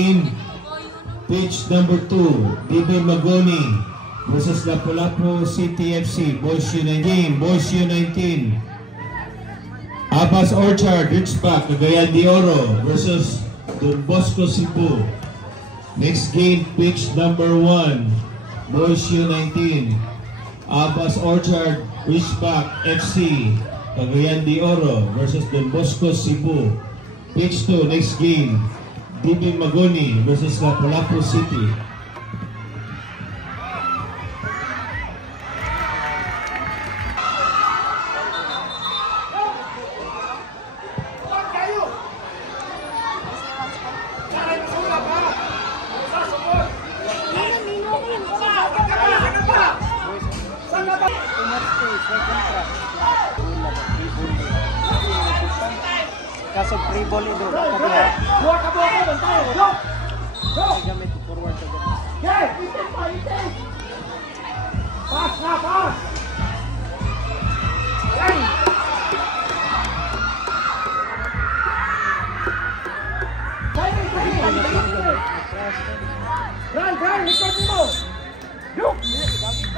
In pitch number 2, DB Magoni versus Lapu-Lapu City FC, Boys U19, Boys U19. Abbas Orchard, Richback, Cagayan de Oro versus Don Bosco Cebu. Next game, pitch number 1, Boys U19. Abbas Orchard, Richback FC, Cagayan de Oro versus Don Bosco Cebu. Pitch 2, next game, DB Magoni versus Lapu-Lapu City. Kaso free ball ito. Buha ka bantay. Go! Go! Gamit forward to them. Yeah! Itin! Pass na, pass! Yan! Run! Record mo! Look!